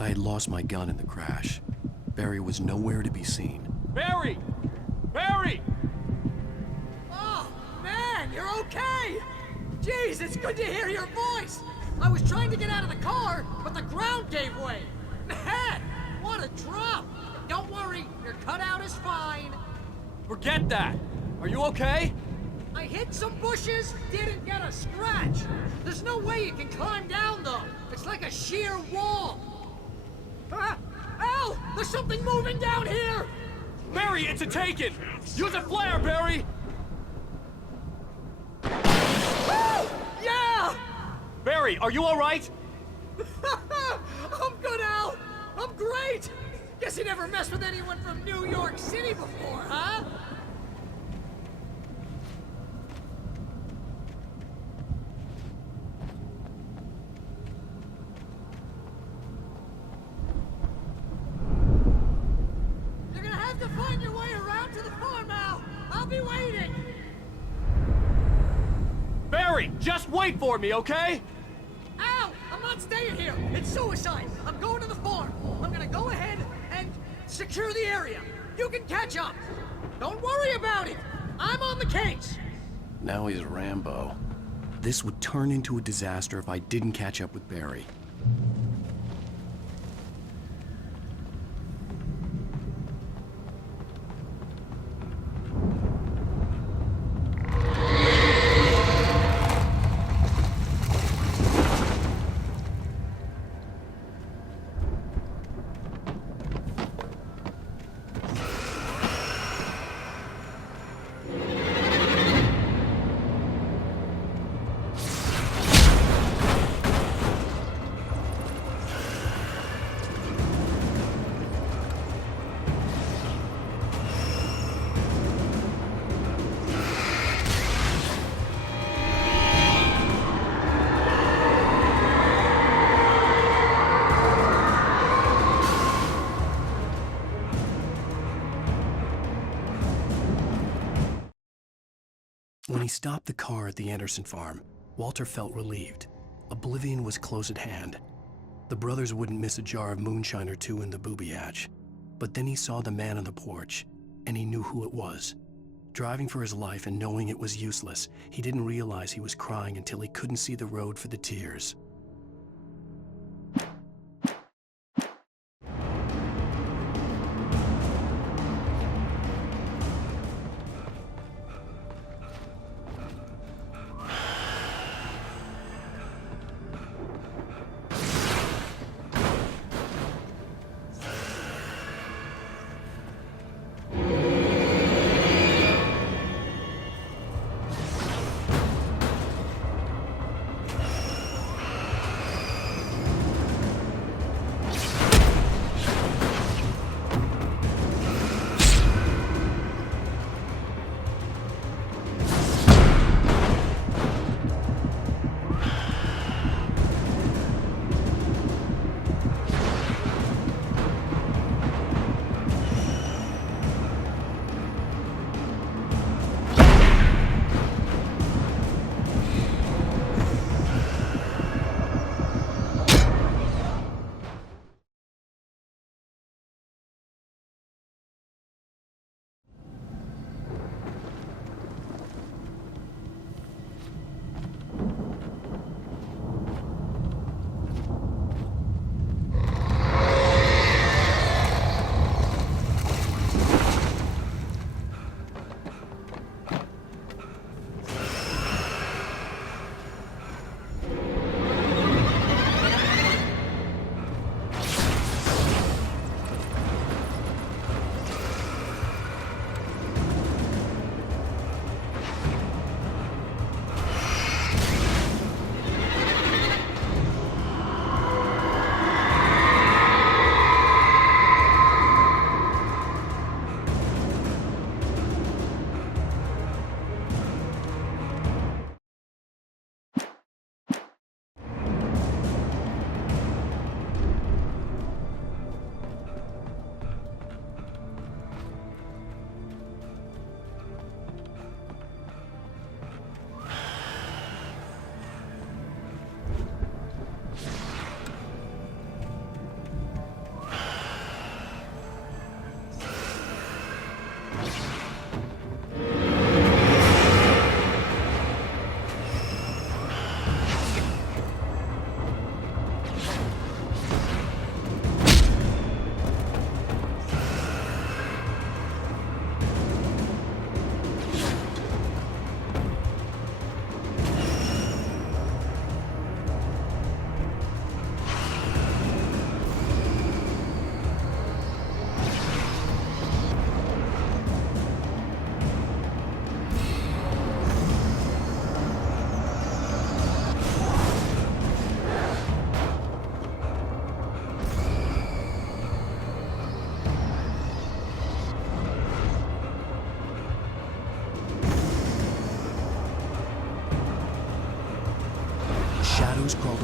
I had lost my gun in the crash. Barry was nowhere to be seen. Barry! Barry! Oh, man, you're okay! Jeez, it's good to hear your voice! I was trying to get out of the car, but the ground gave way! Man, what a drop! Don't worry, your cutout is fine. Forget that! Are you okay? I hit some bushes, didn't get a scratch. There's no way you can climb down, though. It's like a sheer wall. Al! There's something moving down here! Barry, it's a taken! Use a flare, Barry! Woo! Yeah! Barry, are you alright? I'm good, Al! I'm great! Guess you never messed with anyone from New York City before, huh? You're gonna have to find your way around to the farm, Al! I'll be waiting! Barry, just wait for me, okay? Al! I'm not staying here! It's suicide! I'm going to the farm! I'm gonna go ahead and secure the area! You can catch up! Don't worry about it! I'm on the case! Now he's Rambo. This would turn into a disaster if I didn't catch up with Barry. When he stopped the car at the Anderson farm, Walter felt relieved. Oblivion was close at hand. The brothers wouldn't miss a jar of moonshine or two in the booby hatch. But then he saw the man on the porch, and he knew who it was. Driving for his life and knowing it was useless, he didn't realize he was crying until he couldn't see the road for the tears.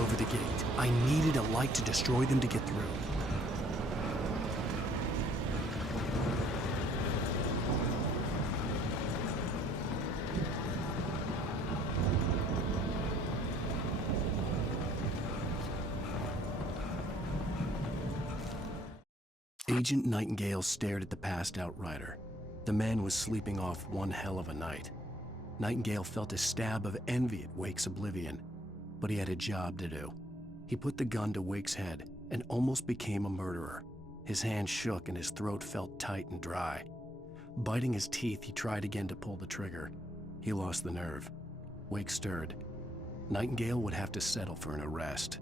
over the gate. I needed a light to destroy them to get through. Agent Nightingale stared at the passed-out rider. The man was sleeping off one hell of a night. Nightingale felt a stab of envy at Wake's oblivion, but he had a job to do. He put the gun to Wake's head and almost became a murderer. His hand shook and his throat felt tight and dry. Biting his teeth, he tried again to pull the trigger. He lost the nerve. Wake stirred. Nightingale would have to settle for an arrest.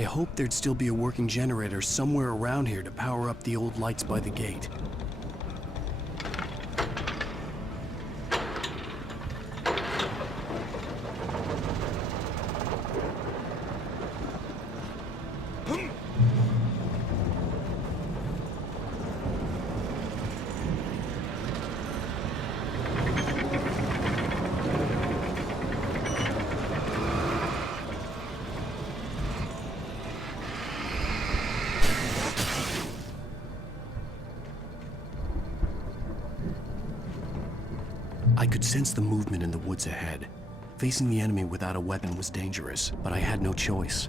I hoped there'd still be a working generator somewhere around here to power up the old lights by the gate. I could sense the movement in the woods ahead. Facing the enemy without a weapon was dangerous, but I had no choice.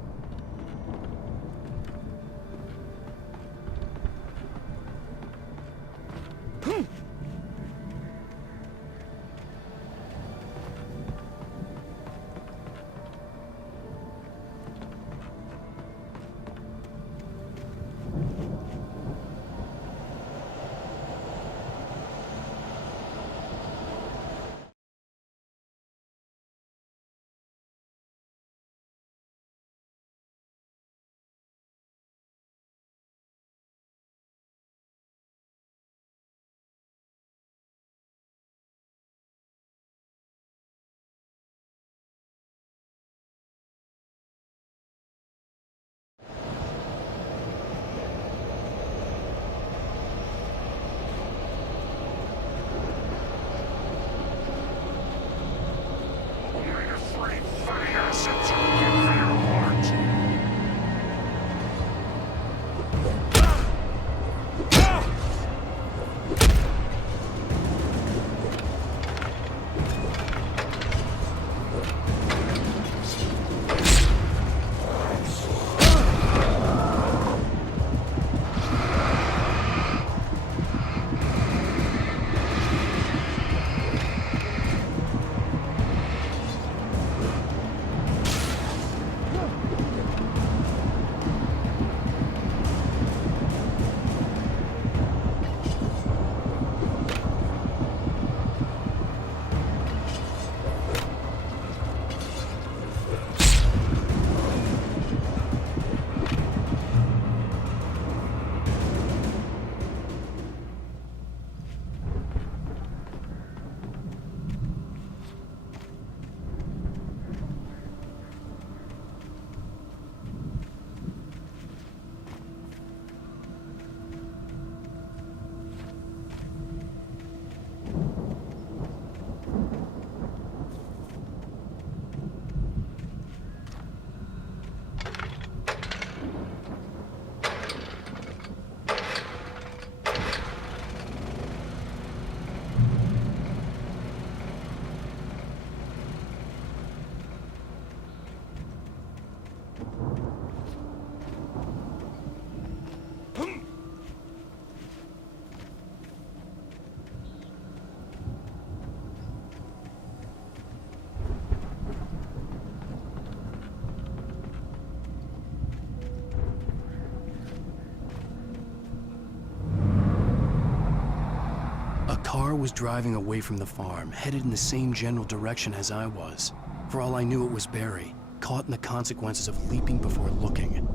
car was driving away from the farm, headed in the same general direction as I was. For all I knew, it was Barry, caught in the consequences of leaping before looking.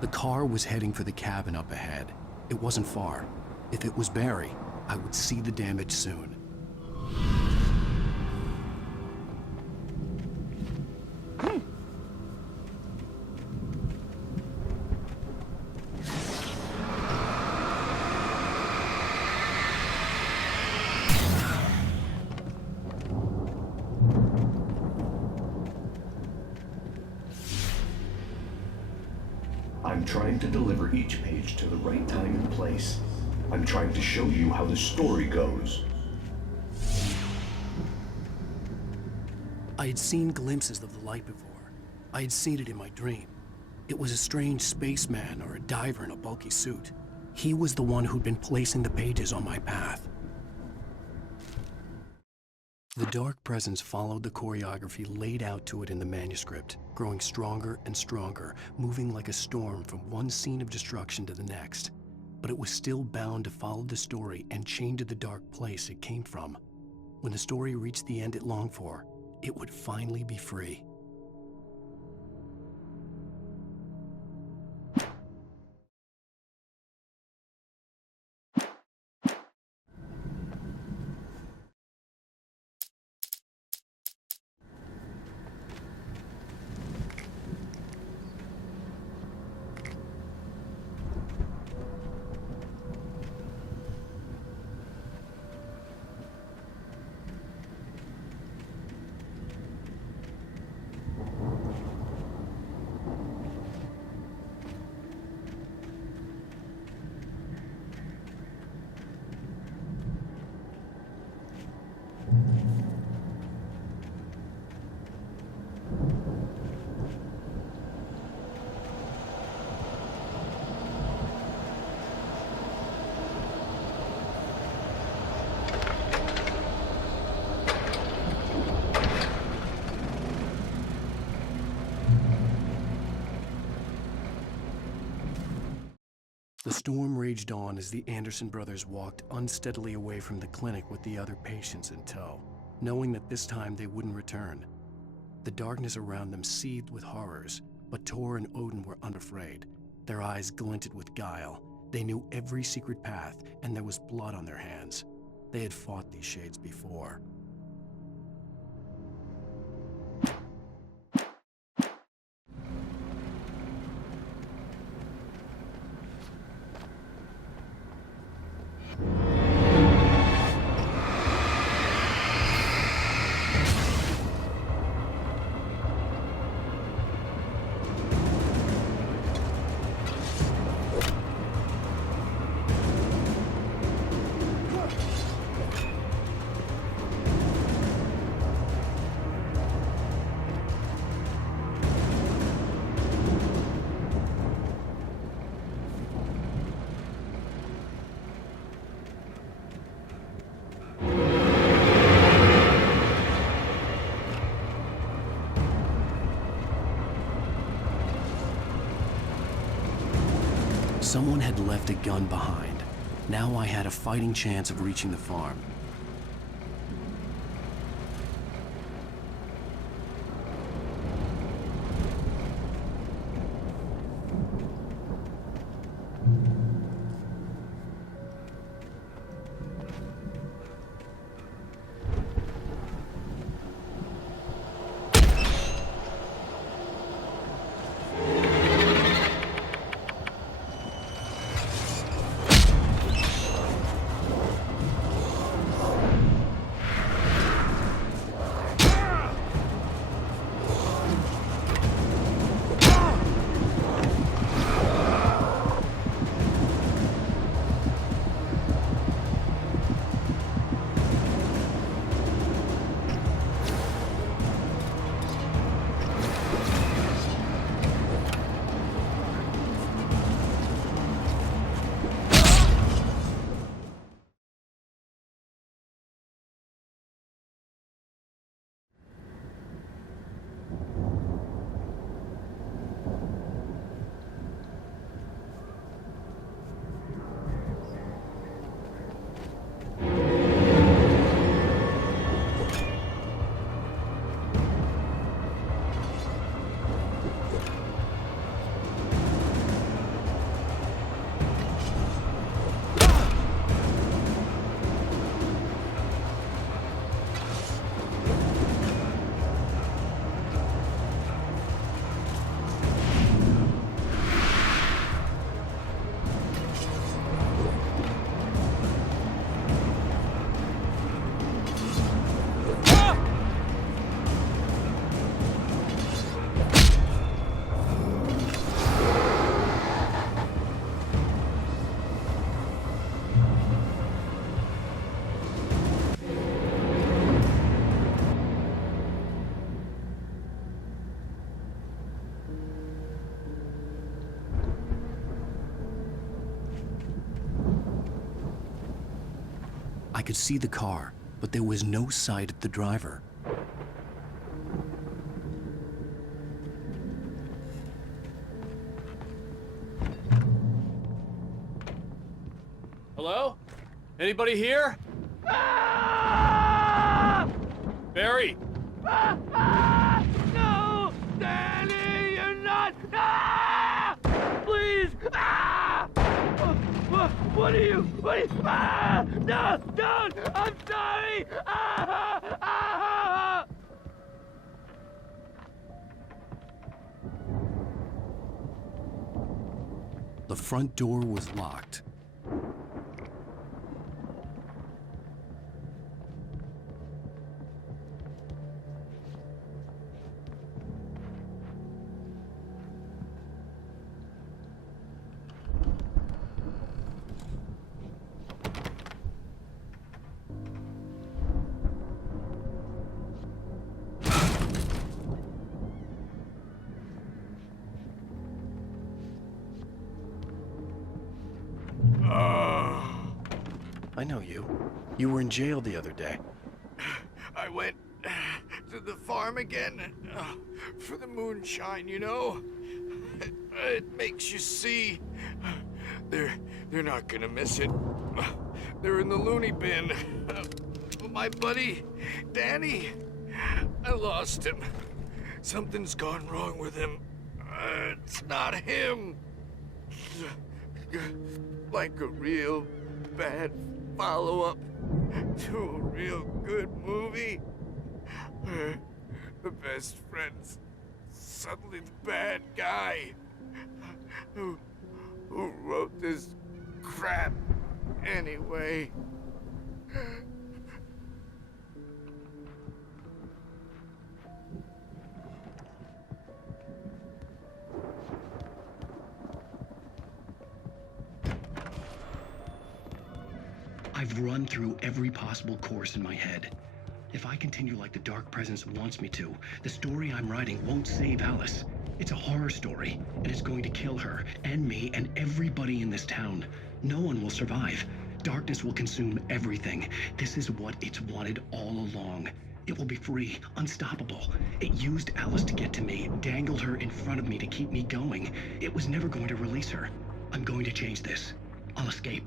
The car was heading for the cabin up ahead. It wasn't far. If it was Barry, I would see the damage soon. I'm trying to deliver each page to the right time and place. I'm trying to show you how the story goes. I had seen glimpses of the light before. I had seen it in my dream. It was a strange spaceman or a diver in a bulky suit. He was the one who'd been placing the pages on my path. The dark presence followed the choreography laid out to it in the manuscript, growing stronger and stronger, moving like a storm from one scene of destruction to the next. But it was still bound to follow the story and chained to the dark place it came from. When the story reached the end it longed for, it would finally be free. The storm raged on as the Anderson brothers walked unsteadily away from the clinic with the other patients in tow, knowing that this time they wouldn't return. The darkness around them seethed with horrors, but Tor and Odin were unafraid. Their eyes glinted with guile. They knew every secret path, and there was blood on their hands. They had fought these shades before. Someone had left a gun behind. Now I had a fighting chance of reaching the farm. I could see the car, but there was no sight of the driver. Hello? Anybody here? Barry! No! Danny, you're not! Ah! Please! Ah! What are you? Ah! No! Don't! I'm sorry! Ah! Ah! The front door was locked. I know you. You were in jail the other day. I went to the farm again for the moonshine, you know? It makes you see. They're not gonna miss it. They're in the loony bin. My buddy, Danny, I lost him. Something's gone wrong with him. It's not him. Like a real bad follow-up to a real good movie where the best friend's suddenly the bad guy who wrote this crap anyway. I've run through every possible course in my head. If I continue like the Dark Presence wants me to, the story I'm writing won't save Alice. It's a horror story, and it's going to kill her, and me, and everybody in this town. No one will survive. Darkness will consume everything. This is what it's wanted all along. It will be free, unstoppable. It used Alice to get to me, dangled her in front of me to keep me going. It was never going to release her. I'm going to change this. I'll escape.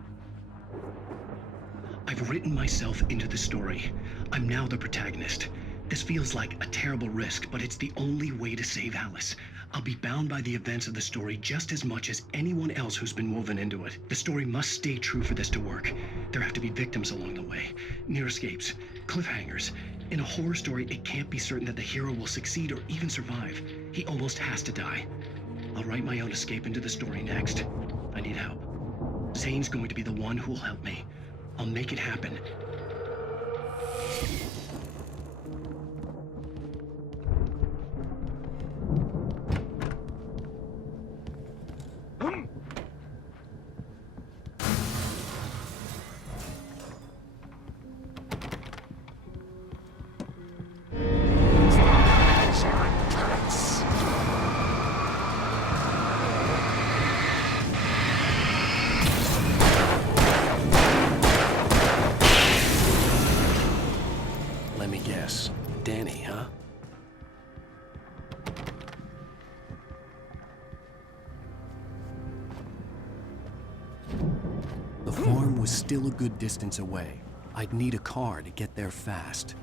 I've written myself into the story. I'm now the protagonist. This feels like a terrible risk, but it's the only way to save Alice. I'll be bound by the events of the story just as much as anyone else who's been woven into it. The story must stay true for this to work. There have to be victims along the way, near escapes, cliffhangers. In a horror story, it can't be certain that the hero will succeed or even survive. He almost has to die. I'll write my own escape into the story next. I need help. Zane's going to be the one who'll help me. I'll make it happen. Let me guess. Danny, huh? The farm was still a good distance away. I'd need a car to get there fast.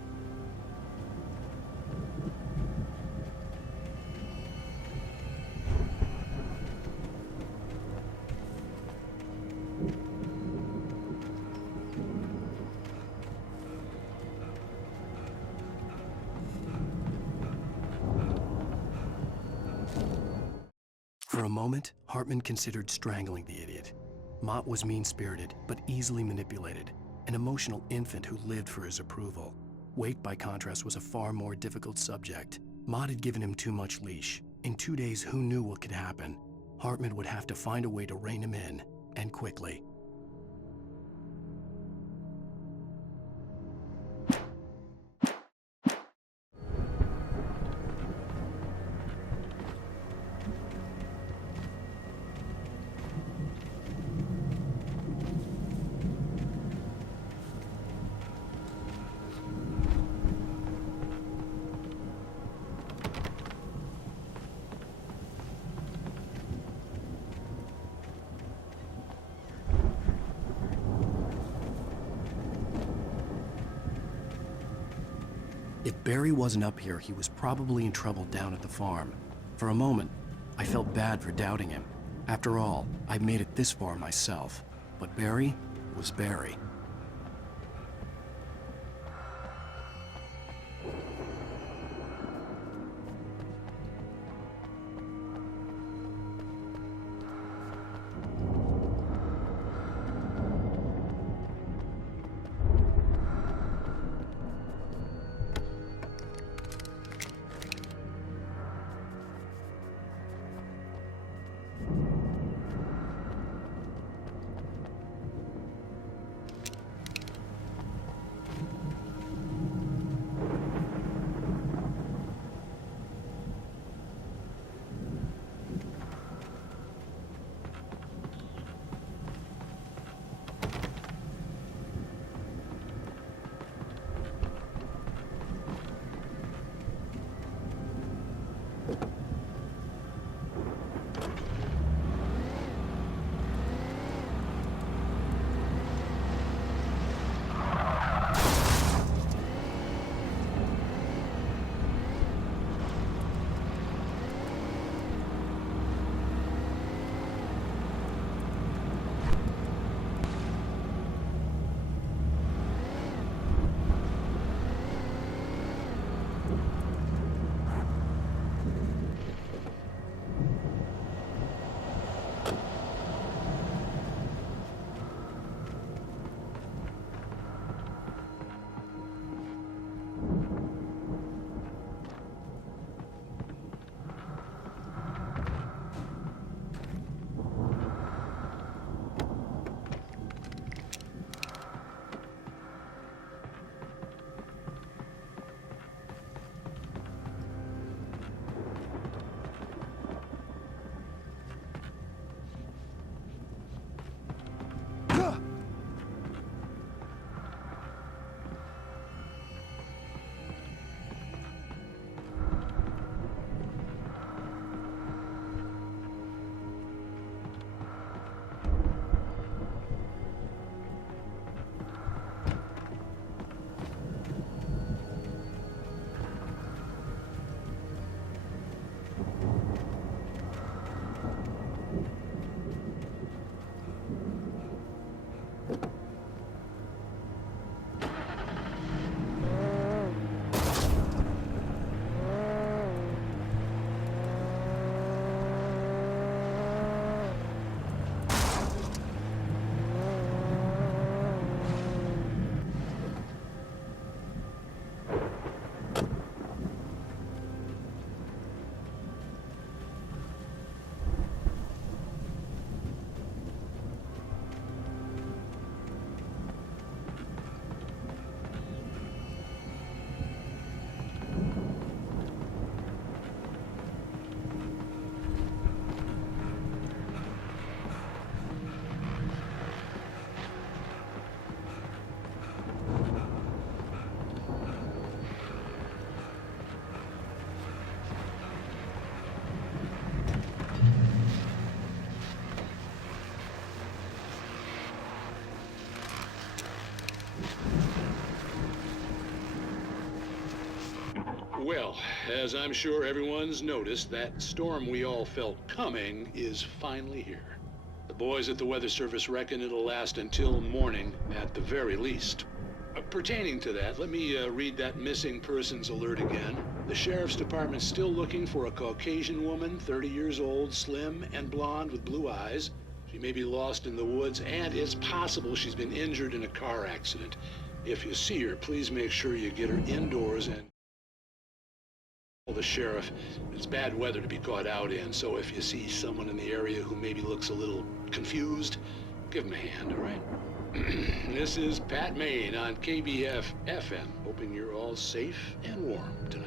For a moment, Hartman considered strangling the idiot. Mott was mean-spirited, but easily manipulated, an emotional infant who lived for his approval. Wake, by contrast, was a far more difficult subject. Mott had given him too much leash. In 2 days, who knew what could happen? Hartman would have to find a way to rein him in, and quickly. Barry wasn't up here, he was probably in trouble down at the farm. For a moment, I felt bad for doubting him. After all, I'd made it this far myself. But Barry was Barry. Well, as I'm sure everyone's noticed, that storm we all felt coming is finally here. The boys at the Weather Service reckon it'll last until morning at the very least. Pertaining to that, let me read that missing persons alert again. The Sheriff's Department's still looking for a Caucasian woman, 30 years old, slim and blonde with blue eyes. She may be lost in the woods, and it's possible she's been injured in a car accident. If you see her, please make sure you get her indoors and tell the sheriff it's bad weather to be caught out in, so if you see someone in the area who maybe looks a little confused, give him a hand, all right? This is Pat Maine on KBF FM, hoping you're all safe and warm tonight.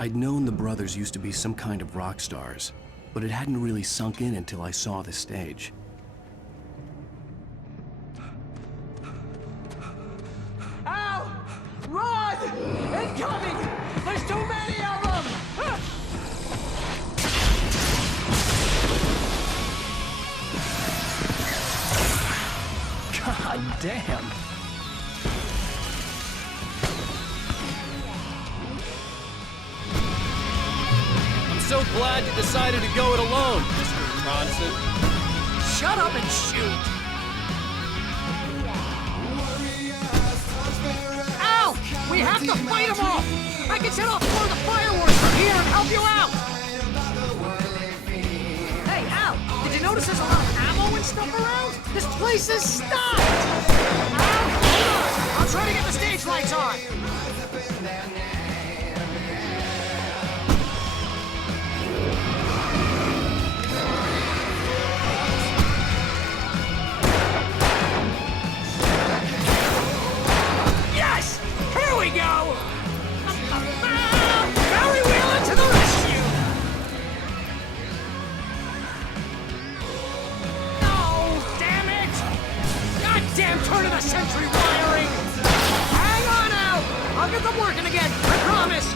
I'd known the brothers used to be some kind of rock stars, but it hadn't really sunk in until I saw the stage. Ow! Run! Incoming! There's too many of them! God damn! I'm so glad you decided to go it alone, Mr. Bronson. Shut up and shoot! Ow! We have to fight them off! I can set off more of the fireworks from here and help you out! Hey, Al! Did you notice there's a lot of ammo and stuff around? This place is stocked! Al, hold on! I'll try to get the stage lights on! Yes! Here we go! Barry Wheeler to the rescue! No! Damn it! Goddamn turn of the century wiring! Hang on out! I'll get them working again, I promise!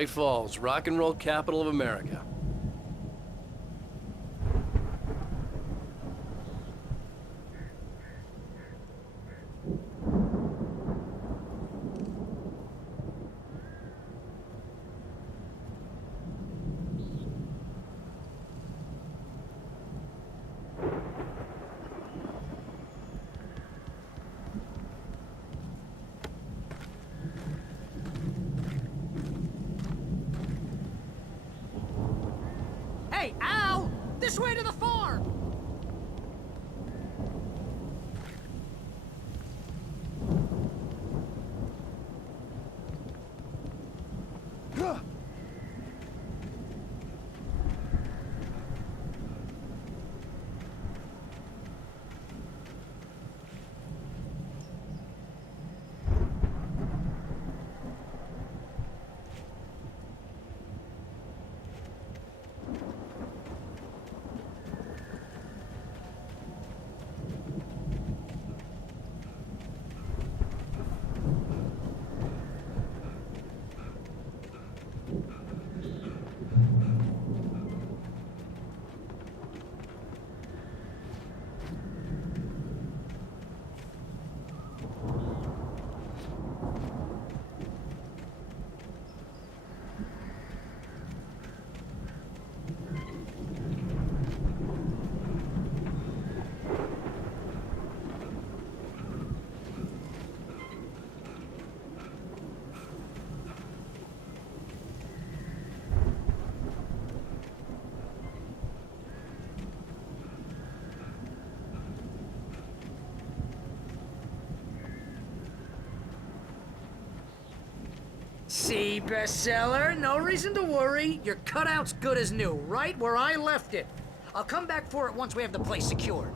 Bright Falls, rock and roll capital of America. Hey, Al! This way to the farm! See, bestseller, no reason to worry. Your cutout's good as new, right where I left it. I'll come back for it once we have the place secured.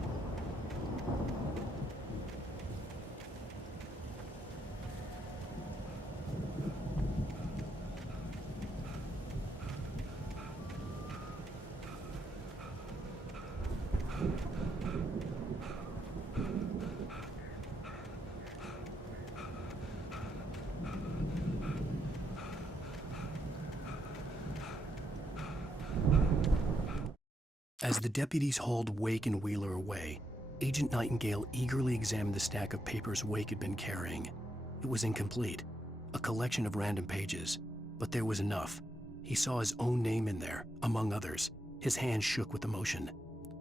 As the deputies hauled Wake and Wheeler away, Agent Nightingale eagerly examined the stack of papers Wake had been carrying. It was incomplete, a collection of random pages, but there was enough. He saw his own name in there, among others. His hand shook with emotion.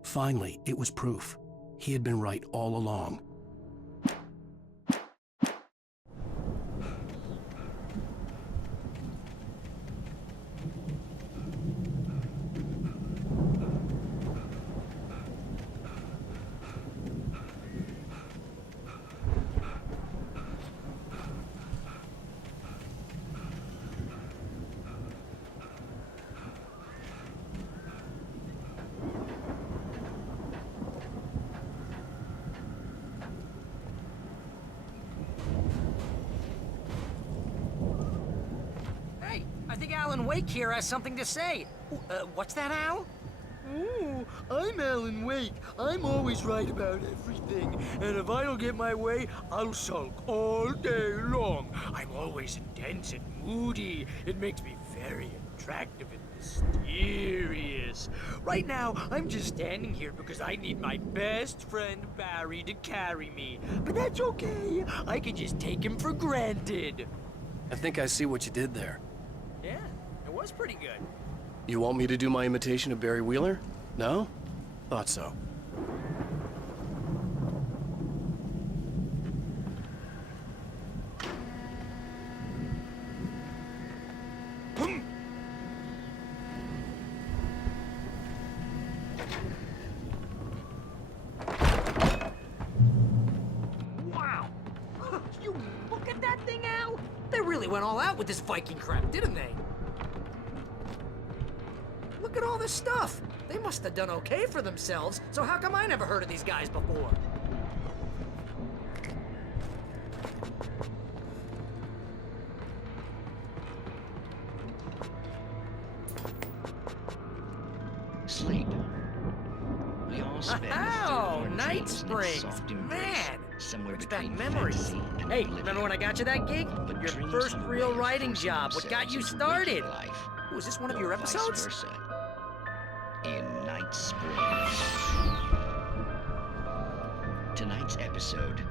Finally, it was proof. He had been right all along. I think Alan Wake here has something to say. What's that, Al? Ooh, I'm Alan Wake. I'm always right about everything. And if I don't get my way, I'll sulk all day long. I'm always intense and moody. It makes me very attractive and mysterious. Right now, I'm just standing here because I need my best friend Barry to carry me. But that's okay. I can just take him for granted. I think I see what you did there. Yeah, it was pretty good. You want me to do my imitation of Barry Wheeler? No? Thought so. Wow! You look at that thing, Al! They really went all out with this Viking crap, didn't they? Look at all this stuff. They must have done okay for themselves, so how come I never heard of these guys before? Sleep. We all spend Oh, the Night dreams in Springs. soft embrace. Man, Somewhere Brings back between memories. fantasy and Hey, oblivion. remember when I got you that gig? But Your dreams first have a real way of writing forcing job. What got you themselves into waking started? life, Was this one of or your vice episodes? versa. In Night Springs. Tonight's episode,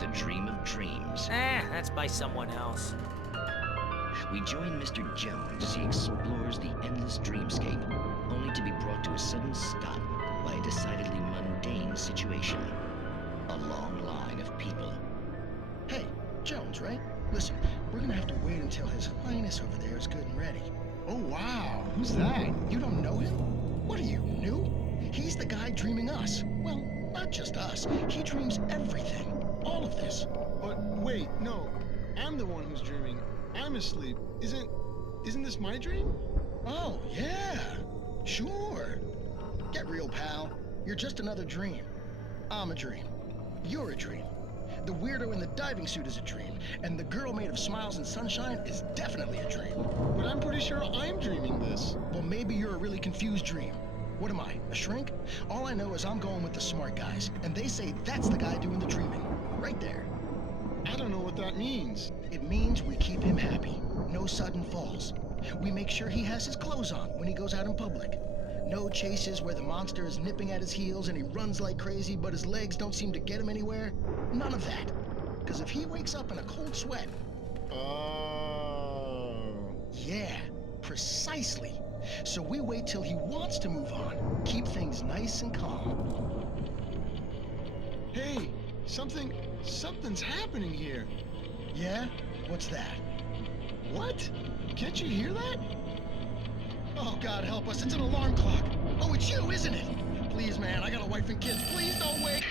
The Dream of Dreams. That's by someone else. We join Mr. Jones as he explores the endless dreamscape, only to be brought to a sudden stop by a decidedly mundane situation. A long line of people. Hey, Jones, right? Listen, we're gonna have to wait until His Highness over there is good and ready. Oh, wow. Who's that? You don't know him? What are you, new? He's the guy dreaming us. Well, not just us. He dreams everything. All of this. But wait, no. I'm the one who's dreaming. I'm asleep. Isn't this my dream? Oh, yeah. Sure. Get real, pal. You're just another dream. I'm a dream. You're a dream. The weirdo in the diving suit is a dream, and the girl made of smiles and sunshine is definitely a dream. But I'm pretty sure I'm dreaming this. Well, maybe you're a really confused dream. What am I, a shrink? All I know is I'm going with the smart guys, and they say that's the guy doing the dreaming. Right there. I don't know what that means. It means we keep him happy. No sudden falls. We make sure he has his clothes on when he goes out in public. No chases where the monster is nipping at his heels and he runs like crazy, but his legs don't seem to get him anywhere. None of that. Because if he wakes up in a cold sweat... Oh. Yeah, precisely. So we wait till he wants to move on. Keep things nice and calm. Hey, something's happening here. Yeah? What's that? What? Can't you hear that? Oh, God help us, it's an alarm clock. Oh, it's you, isn't it? Please, man, I got a wife and kids. Please don't wait.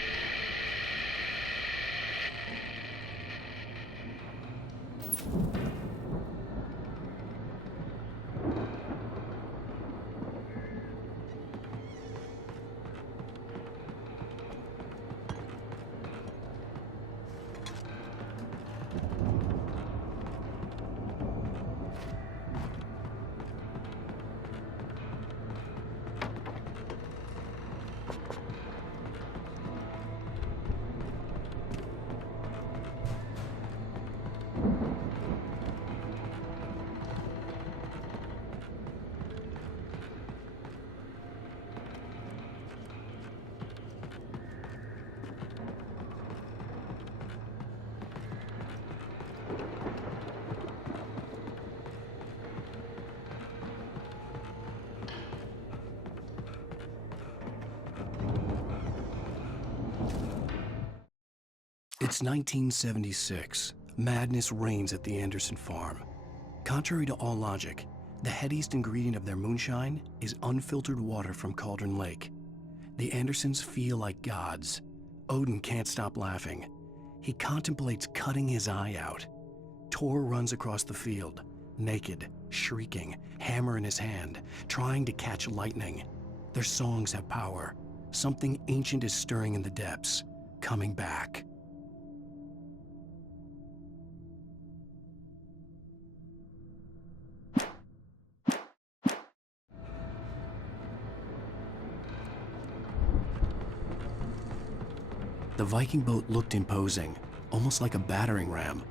It's 1976. Madness reigns at the Anderson farm. Contrary to all logic, the headiest ingredient of their moonshine is unfiltered water from Cauldron Lake. The Andersons feel like gods. Odin can't stop laughing. He contemplates cutting his eye out. Tor runs across the field, naked, shrieking, hammer in his hand, trying to catch lightning. Their songs have power. Something ancient is stirring in the depths, coming back. The Viking boat looked imposing, almost like a battering ram.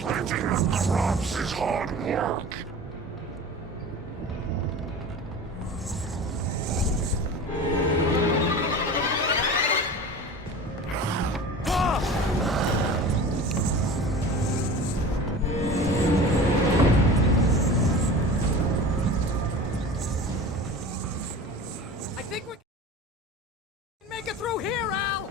Planting the crops is hard work. I think we can make it through here, Al!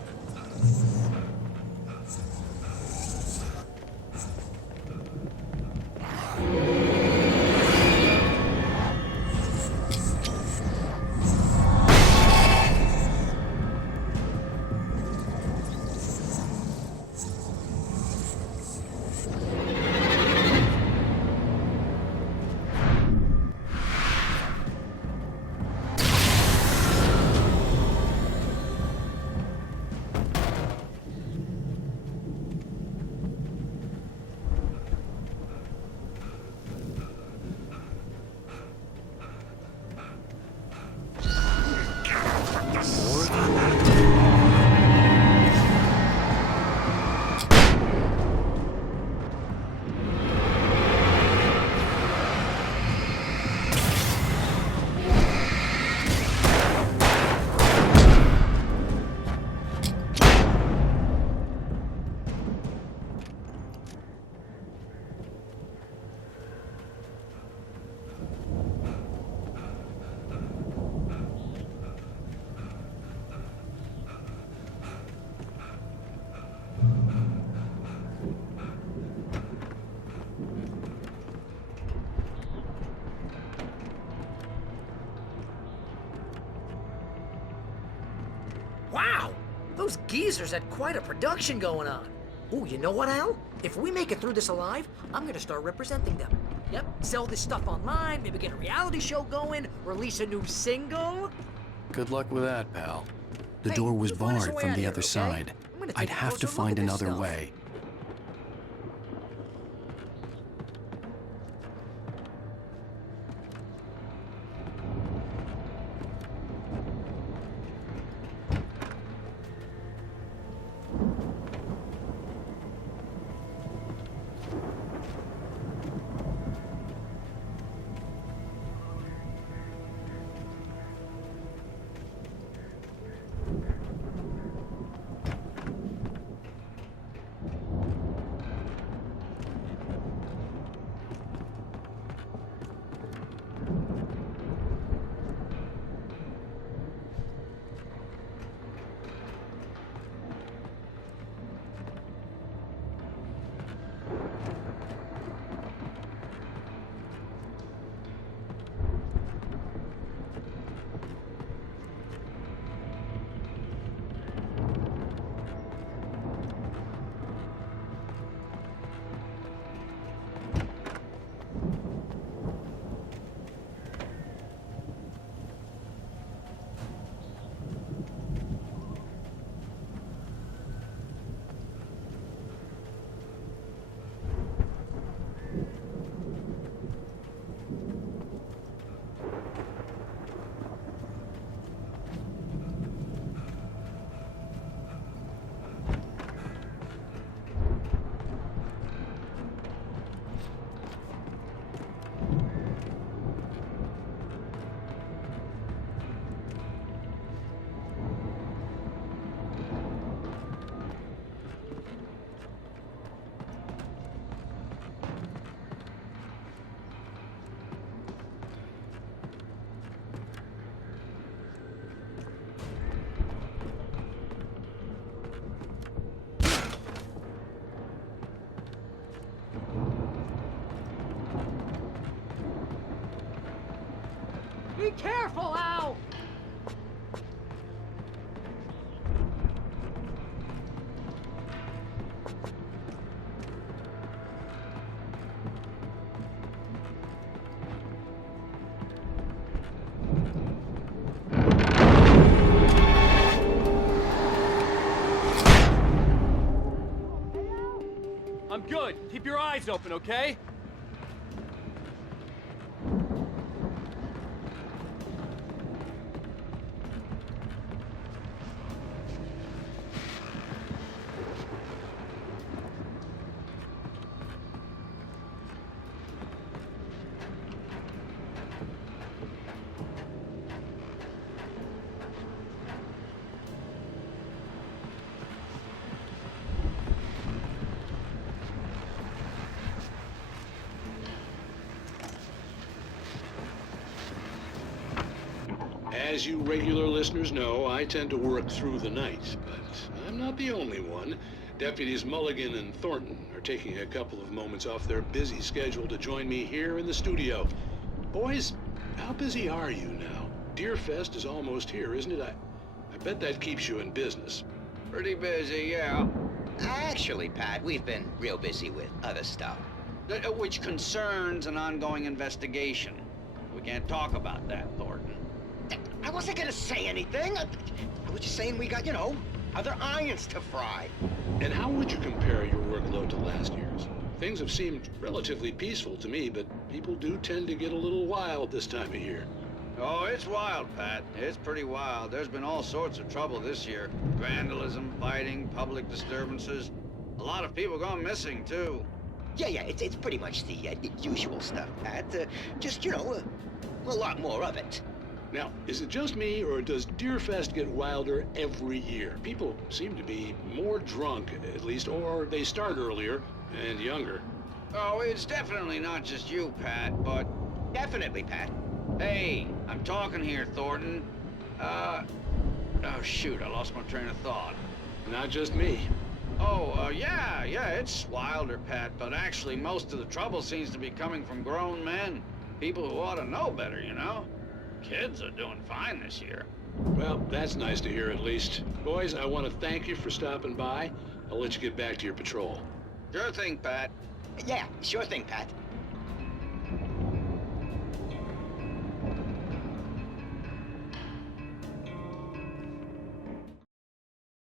Wow! Those geezers had quite a production going on. Ooh, you know what, Al? If we make it through this alive, I'm gonna start representing them. Yep, sell this stuff online, maybe get a reality show going, release a new single. Good luck with that, pal. The Hey, door was you find us a barred way from out the here, other okay? side. I'm gonna take I'd a have to closer look find at this another stuff. way. Be careful, Al! I'm good. Keep your eyes open, okay? As you regular listeners know, I tend to work through the night, but I'm not the only one. Deputies Mulligan and Thornton are taking a couple of moments off their busy schedule to join me here in the studio. Boys, how busy are you now? Deerfest is almost here, isn't it? I bet that keeps you in business. Pretty busy, yeah. Actually, Pat, we've been real busy with other stuff. Which concerns an ongoing investigation. We can't talk about that, Thornton. I wasn't gonna say anything. I was just saying we got, other irons to fry. And how would you compare your workload to last year's? Things have seemed relatively peaceful to me, but people do tend to get a little wild this time of year. Oh, it's wild, Pat. It's pretty wild. There's been all sorts of trouble this year. Vandalism, fighting, public disturbances. A lot of people gone missing, too. Yeah, it's pretty much the usual stuff, Pat. Just, a lot more of it. Now, is it just me, or does Deerfest get wilder every year? People seem to be more drunk, at least, or they start earlier and younger. Oh, it's definitely not just you, Pat, but... Definitely, Pat. Hey, I'm talking here, Thornton. Oh, shoot, I lost my train of thought. Not just me. Oh, yeah, it's wilder, Pat, but actually most of the trouble seems to be coming from grown men. People who ought to know better, Kids are doing fine this year. Well, that's nice to hear at least. Boys, I want to thank you for stopping by. I'll let you get back to your patrol. Sure thing, Pat. Yeah, sure thing, Pat.